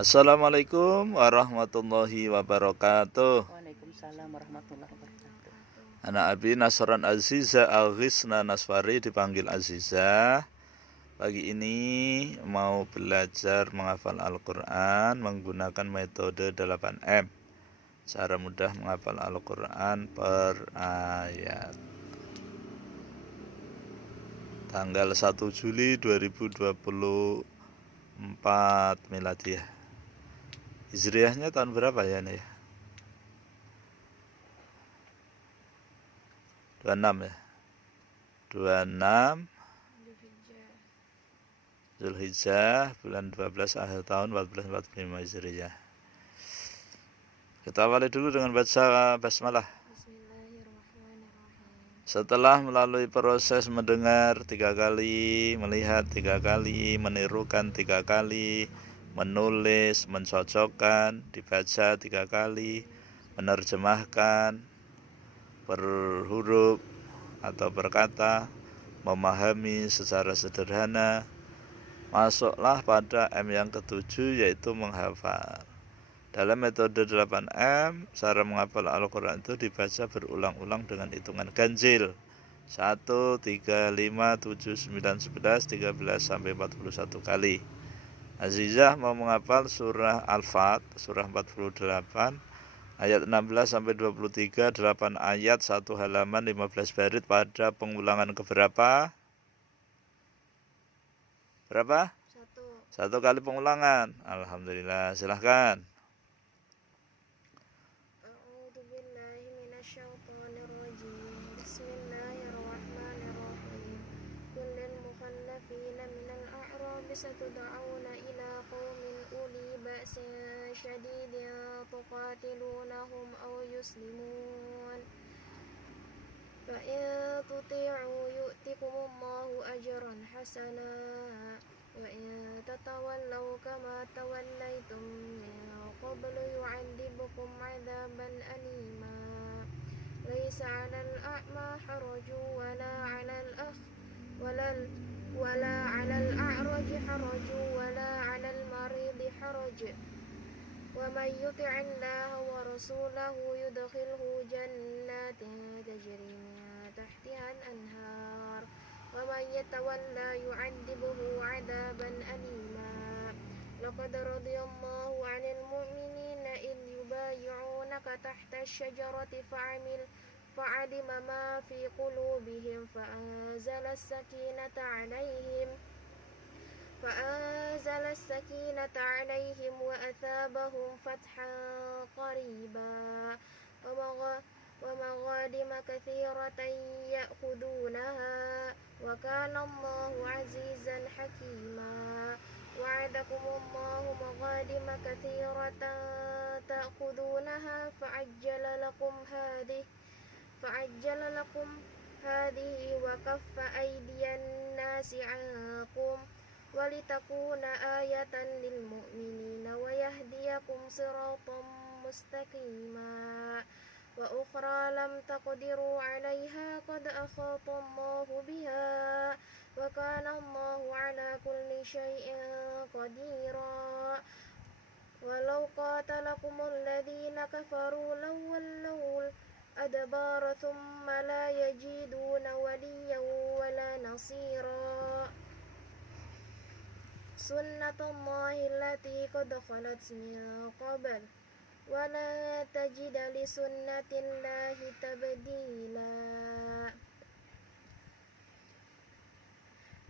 Assalamualaikum warahmatullahi wabarakatuh. Waalaikumsalam warahmatullahi wabarakatuh. Anak Abi Nasran Aziza Al-Ghisna Nasfari dipanggil Aziza. Pagi ini mau belajar menghafal Al-Quran menggunakan metode 8M. Cara mudah menghafal Al-Quran per ayat. Tanggal 1 Juli 2024 Miladiah. Hijriahnya tahun berapa ya nih? 26 ya. 26 Zulhijjah bulan 12 akhir tahun 1445 Hijriah. Kita awali dulu dengan baca basmalah. Setelah melalui proses mendengar 3 kali, melihat 3 kali, menirukan 3 kali, menulis, mencocokkan, dibaca 3 kali, menerjemahkan per huruf atau per kata, memahami secara sederhana, masuklah pada M yang ketujuh, yaitu menghafal. Dalam metode 8M, cara menghafal Al-Quran itu dibaca berulang-ulang dengan hitungan ganjil 1, 3, 5, 7, 9, 11, 13, sampai 41 kali. Azizah mau menghafal surah Al-Fat, surah 48, ayat 16 sampai 23, 8 ayat, 1 halaman, 15 barit pada pengulangan keberapa? Berapa? Satu kali pengulangan. Alhamdulillah, silahkan. ستدعون إلى قوم أولي بأس شديد تقاتلونهم أو يسلمون فإن تطيعوا يؤتكم الله أجرا حسنا وإن تتولوا كما توليتم من قبل يعذبكم عذابا أليما ليس على الأعمى حرج ولا على الأعرج حرج ولا على المريض حرج ومن يطع الله ورسوله يدخله جنات تجري من تحتها الأنهار ومن يتولى يعذبه عذابا أليما لقد رضي الله عن المؤمنين إذ يبايعونك تحت الشجرة فعلم ما في قلوبهم فأنزل السكينة عليهم وأثابهم فتحا قريبا ومغانم كثيرة يأخذونها وكان الله عزيزا حكيما وعدكم الله مغانم كثيرة تأخذونها فعجل لكم هذه وكف أيدي الناس عنكم ولتكون آية للمؤمنين ويهديكم صراطا مستقيما وأخرى لم تقدروا عليها قد أحاط الله بها وكان الله على كل شيء قديرا ولو قاتلكم الذين كفروا لولوا الأدبار ثم لا يجدون وليا ولا نصيرا سنة الله التي قد خلت من قبل ولا تجد لسنة الله تبديلا.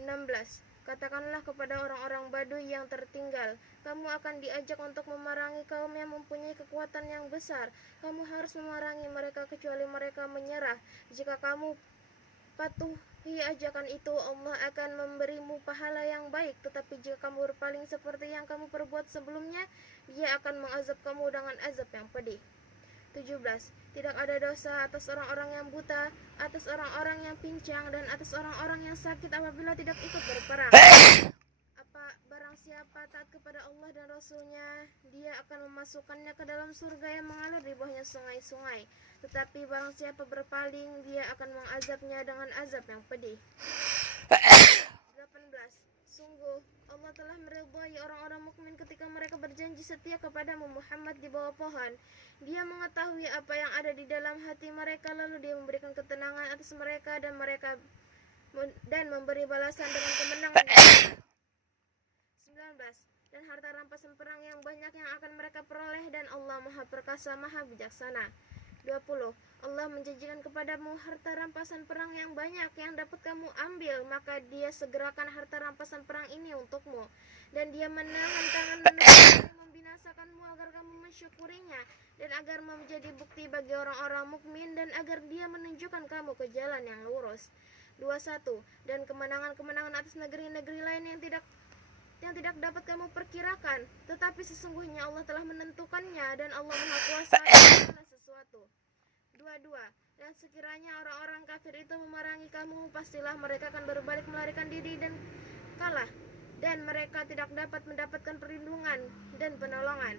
16. Katakanlah kepada orang-orang Baduy yang tertinggal, kamu akan diajak untuk memerangi kaum yang mempunyai kekuatan yang besar. Kamu harus memerangi mereka kecuali mereka menyerah. Jika kamu patuhi ajakan itu, Allah akan memberimu pahala yang baik. Tetapi jika kamu berpaling seperti yang kamu perbuat sebelumnya, Dia akan mengazab kamu dengan azab yang pedih. 17. Tidak ada dosa atas orang-orang yang buta, atas orang-orang yang pincang, dan atas orang-orang yang sakit apabila tidak ikut berperang. Barang siapa taat kepada Allah dan Rasulnya, Dia akan memasukkannya ke dalam surga yang mengalir di bawahnya sungai-sungai. Tetapi barang siapa berpaling, Dia akan mengazabnya dengan azab yang pedih. 18. Sungguh, Allah telah meridhai orang-orang mukmin ketika mereka berjanji setia kepadamu Muhammad di bawah pohon. Dia mengetahui apa yang ada di dalam hati mereka, lalu Dia memberikan ketenangan atas mereka dan memberi balasan dengan kemenangan. 19. Dan harta rampasan perang yang banyak yang akan mereka peroleh, dan Allah Maha Perkasa, Maha Bijaksana. 20. Allah menjanjikan kepadamu harta rampasan perang yang banyak yang dapat kamu ambil, maka Dia segerakan harta rampasan perang ini untukmu, dan Dia menahan tangan yang membinasakanmu agar kamu mensyukurinya, dan agar menjadi bukti bagi orang-orang mukmin, dan agar Dia menunjukkan kamu ke jalan yang lurus. 21. Dan kemenangan-kemenangan atas negeri-negeri lain yang tidak dapat kamu perkirakan, tetapi sesungguhnya Allah telah menentukannya, dan Allah Maha Kuasa atas segala sesuatu. 22. Dan sekiranya orang-orang kafir itu memerangi kamu, pastilah mereka akan berbalik melarikan diri dan kalah, dan mereka tidak dapat mendapatkan perlindungan dan penolongan.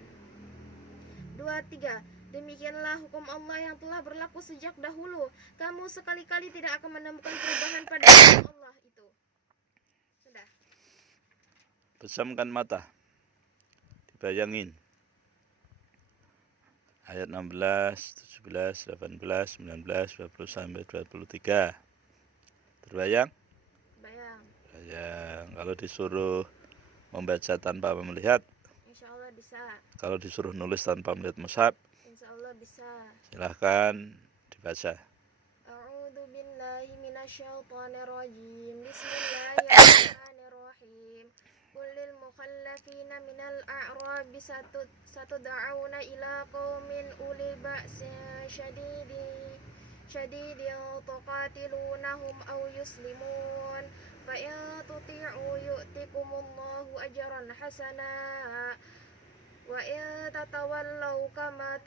23. Demikianlah hukum Allah yang telah berlaku sejak dahulu. Kamu sekali-kali tidak akan menemukan perubahan pada hukum Allah itu. Sudah. Pejamkan mata, dibayangin ayat 16, 17, 18, 19, 20 sampai 23. Terbayang? Bayang. Bayang. Kalau disuruh membaca tanpa melihat, Insya Allah bisa. kalau disuruh nulis tanpa melihat mushaf, Insya Allah bisa. silahkan dibaca. A'udzu billahi minasyaitonir rajim. Bismillahirrahmanirrahim. Kullil mukhallafina minal a'rabi satud'auna ila qaumin uli ba'sin syadidin tuqatilunahum aw yuslimun fa in tuti'u yu'tikumullahu ajran hasana wa in tatawallaw kama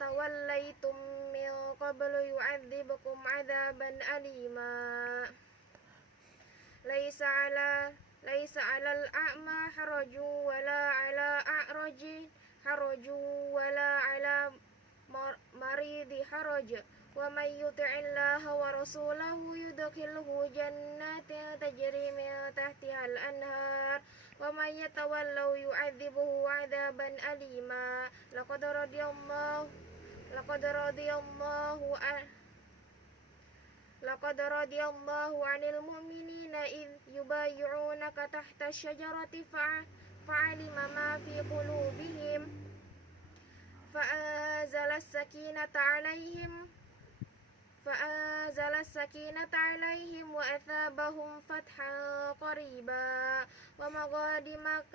tawallaitum min qablu yu'adzibukum 'adzaban alima. Laisa 'alal a'ma harajun wala 'ala a'raji harajun wala 'ala maridi haraj wa may yuti'illaha wa rasulahu yudkhilhu jannatin tajri min tahtiha al-anhar wa may yatawallaw yu'adzibuhu 'adzaban alima. Laqad radiyallahu 'anil mu'minina id yubayyi'unaka tahta asy-syajarati fa'alima ma fi qulubihim fa'anzala as-sakinata 'alaihim wa athabahum fathan qariba wa maghanima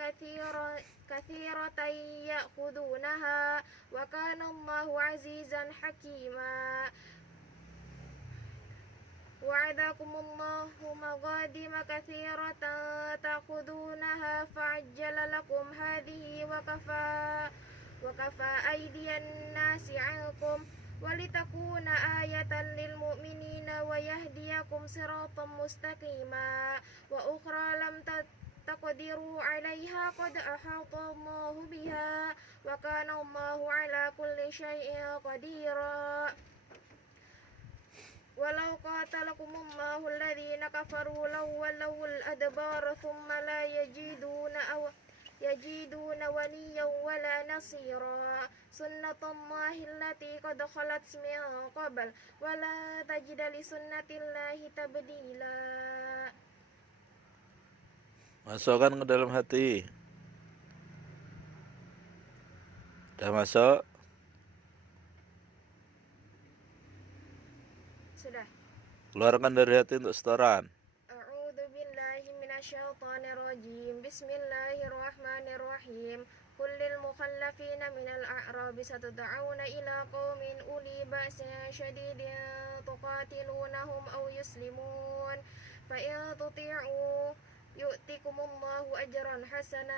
katsiratan ya'khudunaha wa kana Allahu 'azizan hakima. Wa'adakumullahu maghanima katsiratan ta'khudunaha fa'ajjala lakum hadhihi wa kafa aydiyan nasi 'ankum walitakuna ayatan lil mu'minina wa yahdiyakum siratan mustaqima wa ukhra lam taqdiru 'alaiha qad ahata Allahu biha wa kana Allahu 'ala kulli syai'in qadira. Walau qatalakumullahu alladhina kafaru lawwallawul adbara thumma la yajiduna waliyan wala nasira. Sunnatullahi allati qad khalat min qabl wala tajida li sunnatillahi tabdila. Masukkan ke dalam hati. Sudah masuk? Sudah. Keluarkan dari hati untuk setoran. A'udzu billahi minasyaitonir rajim. Bismillahirrahmanirrahim. Kullil mukhallafina minal a'rabi satud'auna ila qaumin uli ba'sin syadidin tuqatilunahum aw yuslimun fa in tuti'u yu'tikumullahu ajran hasana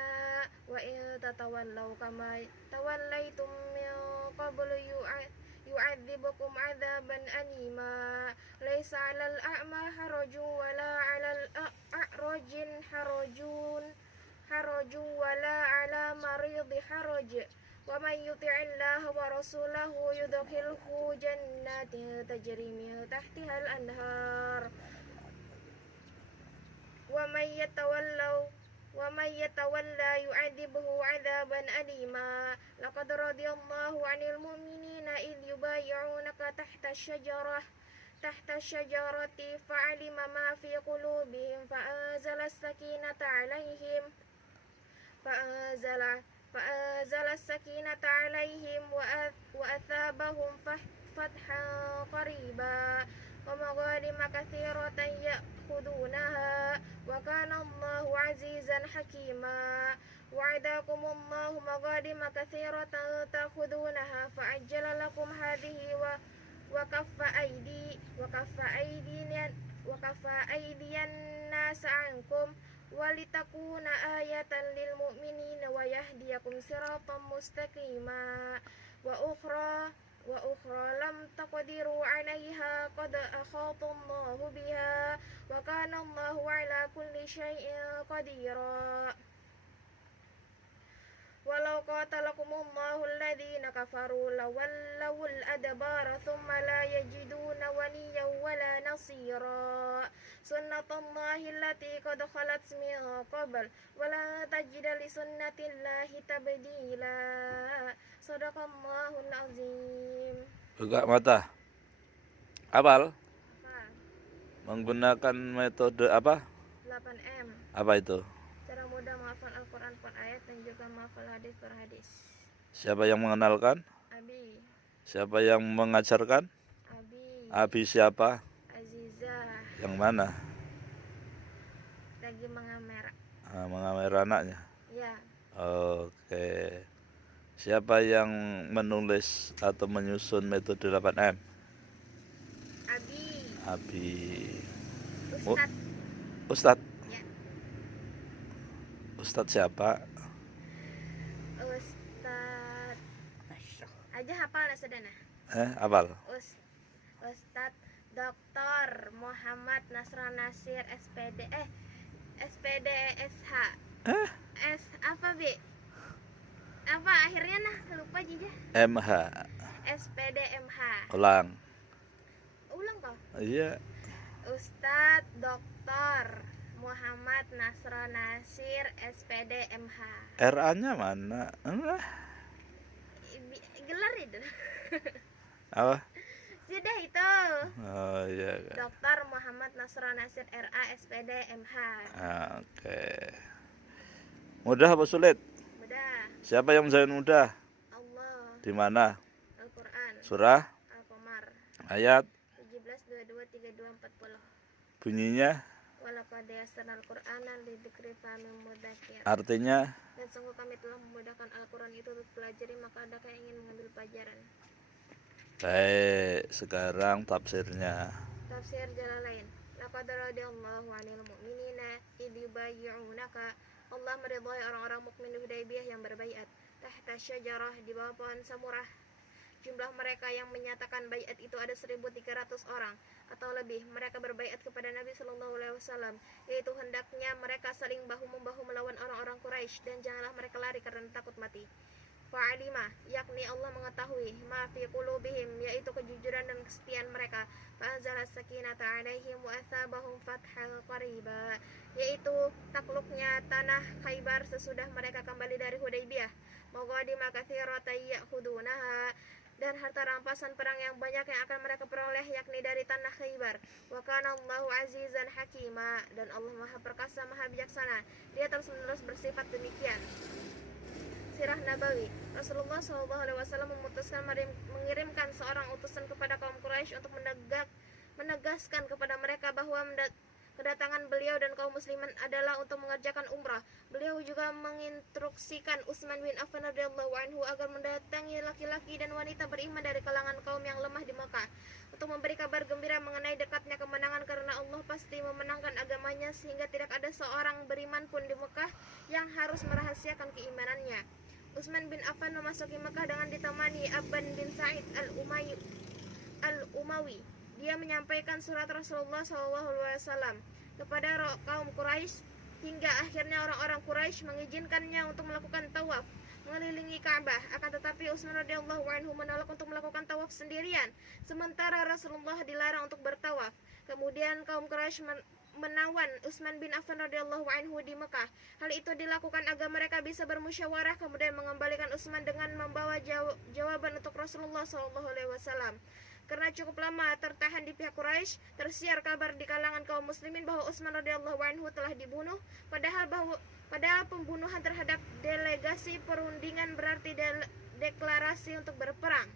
wa in tatawallaw kama tawallaitum min qablu yu'adzibukum 'adzaban alima. Laisa 'alal a'ma harajun wala 'alal a'rajin harajun wala 'ala maridi haraj wa may yuti'illaha wa rasulahu yudkhilhu jannatin tajri min tahtiha al-anhar wa may ومن يتولى يعذبه عذابا أليما لقد رضي الله عن المؤمنين إذ يبايعونك تحت الشجرة فعلم ما في قلوبهم فأنزل السكينة عليهم وأثابهم فتحا قريبا ومغانم كثيرة يأخذونها وكان الله عزيزا حكيما وعدكم الله مغانم كثيرة تأخذونها فعجل لكم هذه وكف أيدي الناس عنكم ولتكون آية للمؤمنين ويهديكم صراطا مستقيما وأخرى لم تقدروا عليها قد أحاط الله بها وكان الله على كل شيء قديرا ولو قاتلكم الله الذين كفروا لولوا الأدبار ثم لا يجدون وليا ولا نصيرا سنة الله التي قد خلت من قبل ولا تجد لسنة الله تبديلا صدق الله العظيم. Buka mata. Hafal? Menggunakan metode apa? 8M. Apa itu? Cara mudah menghafal Al-Quran per ayat dan juga menghafal hadis per hadis. Siapa yang mengenalkan? Abi. Siapa yang mengajarkan? Abi. Abi siapa? Aziza. Yang mana? Lagi mengamera. Mengamera anaknya. Ya. Oke. Siapa yang menulis atau menyusun metode 8M? Abi. Abi. Ustadz. Ustadz. Ya. Ustadz siapa? Ustadz. Aja hafal ya sedana. Hafal. Ustadz Dr. Muhammad Nasran Nasir SPD SH. S apa B? Apa akhirnya lupa Jija. MH. SPD MH. Ulang Kok? Iya. Ustadz Dr. Muhammad Nasran Nasir SPD MH. RA-nya mana? Gelar itu. Apa? Sudah itu. Oh iya. Dr. Muhammad Nasran Nasir RA SPD MH. Oke. Mudah apa sulit? Mudah. Siapa yang menjawab mudah? Allah. Di mana? Al-Quran. Surah? Al-Qamar. Ayat? 17, 22, 32, 40. Bunyinya? Walaqad yassarnal Qur'ana lidzikri fahal mudzakir. Artinya? Dan sungguh kami telah memudahkan Al-Quran itu untuk pelajari, maka adakah yang ingin mengambil pelajaran? Baik, sekarang tafsirnya. Tafsir Jalalain. Laqad radiyallahu 'anil mu'minina idh yubayyi'unaka. Allah meridhai orang-orang mukmin di Hudaybiyah yang berbaiat tahta syajarah, di bawah pohon samurah. Jumlah mereka yang menyatakan baiat itu ada 1.300 orang atau lebih. Mereka berbaiat kepada Nabi Sallallahu Alaihi Wasallam, yaitu hendaknya mereka saling bahu-membahu melawan orang-orang Quraisy dan janganlah mereka lari karena takut mati. Fa'alima, yakni Allah mengetahui ma fi qulubihim, yaitu kejujuran dan kesetiaan mereka. Fa'anzala sakinata 'alaihim wa atsabahum fathal qariba, yaitu takluknya tanah Khaybar sesudah mereka kembali dari Hudaybiyah. Maghadim katsiratan ya'khudunaha, dan harta rampasan perang yang banyak yang akan mereka peroleh, yakni dari tanah Khaybar. Wa kana Allahu azizan hakima, dan Allah Maha Perkasa, Maha Bijaksana. Dia terus-menerus bersifat demikian. Sirah Nabawi. Rasulullah SAW memutuskan mengirimkan seorang utusan kepada kaum Quraisy untuk menegaskan kepada mereka bahwa kedatangan beliau dan kaum muslimin adalah untuk mengerjakan umrah. Beliau juga menginstruksikan Utsman bin Affan radhiyallahu anhu agar mendatangi laki-laki dan wanita beriman dari kalangan kaum yang lemah di Mekah untuk memberi kabar gembira mengenai dekatnya kemenangan, karena Allah pasti memenangkan agamanya sehingga tidak ada seorang beriman pun di Mekah yang harus merahasiakan keimanannya. Utsman bin Affan memasuki Mekah dengan ditemani Abban bin Sa'id al-Umawi. Dia menyampaikan surat Rasulullah SAW kepada kaum Quraisy hingga akhirnya orang-orang Quraisy mengizinkannya untuk melakukan tawaf mengelilingi Ka'bah. Akan tetapi Utsman radhiyallahu anhu menolak untuk melakukan tawaf sendirian, sementara Rasulullah dilarang untuk bertawaf. Kemudian kaum Quraisy menawan Utsman bin Affan radhiyallahu anhu di Mekah. Hal itu dilakukan agar mereka bisa bermusyawarah kemudian mengembalikan Utsman dengan membawa jawaban untuk Rasulullah SAW. Karena cukup lama tertahan di pihak Quraisy, tersiar kabar di kalangan kaum muslimin bahwa Utsman radhiyallahu anhu telah dibunuh, padahal pembunuhan terhadap delegasi perundingan berarti deklarasi untuk berperang.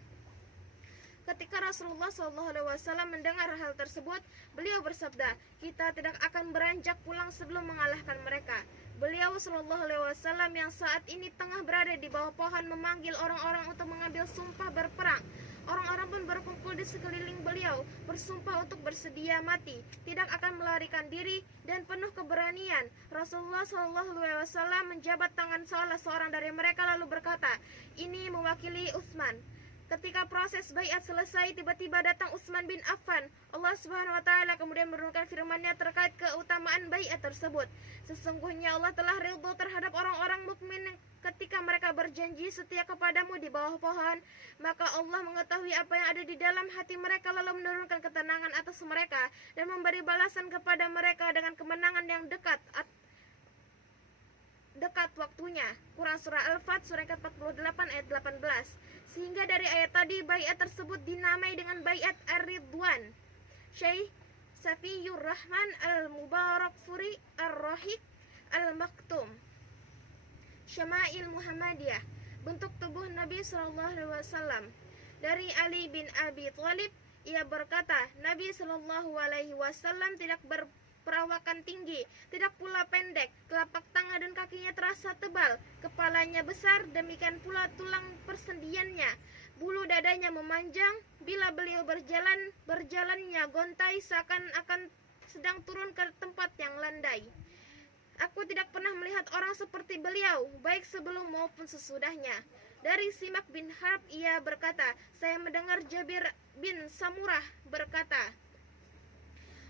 Ketika Rasulullah SAW mendengar hal tersebut, beliau bersabda, "Kita tidak akan beranjak pulang sebelum mengalahkan mereka." Beliau SAW yang saat ini tengah berada di bawah pohon memanggil orang-orang untuk mengambil sumpah berperang. Orang-orang pun berkumpul di sekeliling beliau, bersumpah untuk bersedia mati, tidak akan melarikan diri, dan penuh keberanian. Rasulullah SAW menjabat tangan salah seorang dari mereka lalu berkata, "Ini mewakili Utsman." Ketika proses baiat selesai, tiba-tiba datang Utsman bin Affan. Allah Subhanahu wa taala kemudian menurunkan firman-Nya terkait keutamaan baiat tersebut. Sesungguhnya Allah telah ridho terhadap orang-orang mukmin ketika mereka berjanji setia kepadamu di bawah pohon, maka Allah mengetahui apa yang ada di dalam hati mereka lalu menurunkan ketenangan atas mereka dan memberi balasan kepada mereka dengan kemenangan yang dekat waktunya. Quran Surah Al-Fat surah ke-48 ayat 18. Sehingga dari ayat tadi baiat tersebut dinamai dengan baiat Ar-Ridwan. Syekh Safiyur Rahman Al-Mubarakfuri Ar-Rahiq Al-Maktum. Syama'il Muhammadiyah, bentuk tubuh Nabi SAW. Dari Ali bin Abi Thalib, ia berkata, Nabi SAW tidak berperawakan tinggi, tidak pula pendek, telapak tangan dan kakinya terasa tebal, kepalanya besar, demikian pula tulang persendiannya, bulu dadanya memanjang, bila beliau berjalannya gontai seakan-akan sedang turun ke tempat yang landai. Aku tidak pernah melihat orang seperti beliau, baik sebelum maupun sesudahnya. Dari Simak bin Harb ia berkata, saya mendengar Jabir bin Samurah berkata,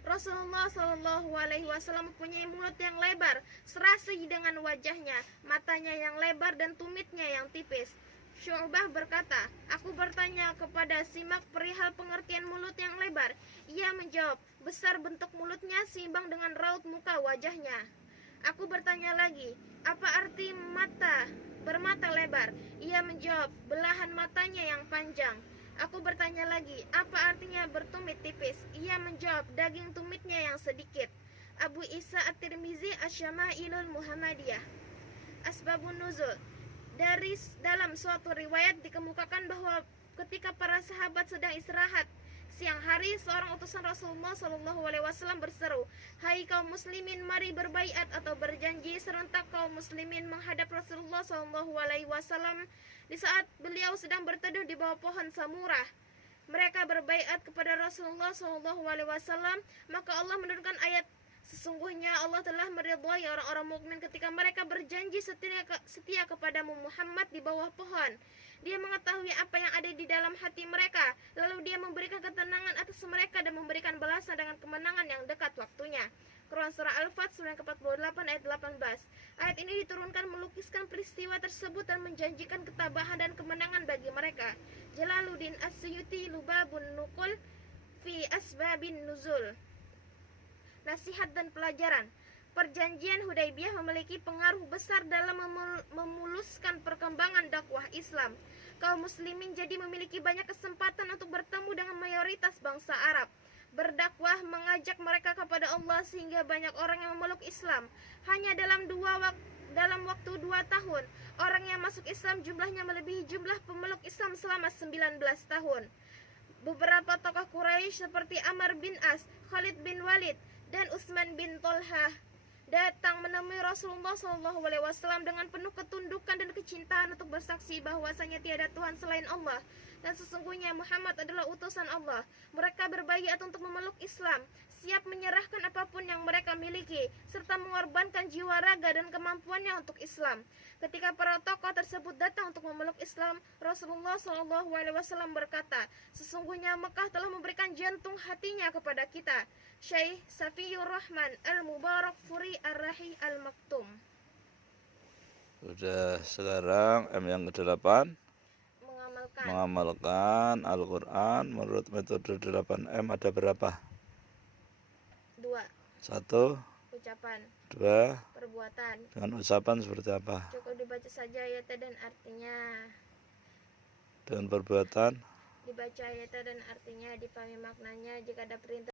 Rasulullah SAW mempunyai mulut yang lebar, serasi dengan wajahnya, matanya yang lebar dan tumitnya yang tipis. Syu'bah berkata, aku bertanya kepada Simak perihal pengertian mulut yang lebar. Ia menjawab, besar bentuk mulutnya seimbang dengan raut muka wajahnya. Aku bertanya lagi, apa arti bermata lebar? Ia menjawab, belahan matanya yang panjang. Aku bertanya lagi, apa artinya bertumit tipis? Ia menjawab, daging tumitnya yang sedikit. Abu Isa At-Tirmizi Asy-Syama'ilul Muhammadiyah. Asbabun Nuzul. Dalam suatu riwayat dikemukakan bahwa ketika para sahabat sedang istirahat siang hari, seorang utusan Rasulullah SAW berseru, hai kaum muslimin, mari berbaiat atau berjanji. Serentak kaum muslimin menghadap Rasulullah SAW di saat beliau sedang berteduh di bawah pohon samurah. Mereka berbaiat kepada Rasulullah SAW, maka Allah menurunkan ayat, sesungguhnya Allah telah meridhai orang-orang mukmin ketika mereka berjanji setia kepadamu Muhammad di bawah pohon. Dia mengetahui apa yang ada di dalam hati mereka, lalu dia memberikan ketenangan atas mereka dan memberikan balasan dengan kemenangan yang dekat waktunya. Quran Surah Al-Fat surah ke-48 ayat 18. Ayat ini diturunkan melukiskan peristiwa tersebut dan menjanjikan ketabahan dan kemenangan bagi mereka. Jalaluddin As-Suyuti Lubabun Nuqul fi Asbabin Nuzul. Nasihat dan pelajaran. Perjanjian Hudaybiyah memiliki pengaruh besar dalam memuluskan perkembangan dakwah Islam. Kaum muslimin jadi memiliki banyak kesempatan untuk bertemu dengan mayoritas bangsa Arab. Berdakwah mengajak mereka kepada Allah sehingga banyak orang yang memeluk Islam. Hanya dalam waktu 2 tahun, orang yang masuk Islam jumlahnya melebihi jumlah pemeluk Islam selama 19 tahun. Beberapa tokoh Quraisy seperti Amr bin As, Khalid bin Walid, dan Utsman bin Tolhah datang menemui Rasulullah SAW dengan penuh ketundukan dan kecintaan untuk bersaksi bahwasanya tiada Tuhan selain Allah dan sesungguhnya Muhammad adalah utusan Allah. Mereka berbaiat untuk memeluk Islam, siap menyerahkan apapun yang mereka miliki serta mengorbankan jiwa raga dan kemampuannya untuk Islam. Ketika para tokoh tersebut datang untuk memeluk Islam, Rasulullah SAW berkata, sesungguhnya Mekah telah memberikan jantung hatinya kepada kita. Syekh Safiyur Rahman Al-Mubarakfuri Ar-Rahi Al-Maktum. Sudah, sekarang M yang ke-8, mengamalkan Al-Quran menurut metode 8M ada berapa? 2. 1, ucapan, 2. perbuatan. Dengan ucapan seperti apa? Cukup dibaca saja ayatnya dan artinya. Dengan perbuatan? Dibaca ayatnya dan artinya, dipahami maknanya. Jika ada perintah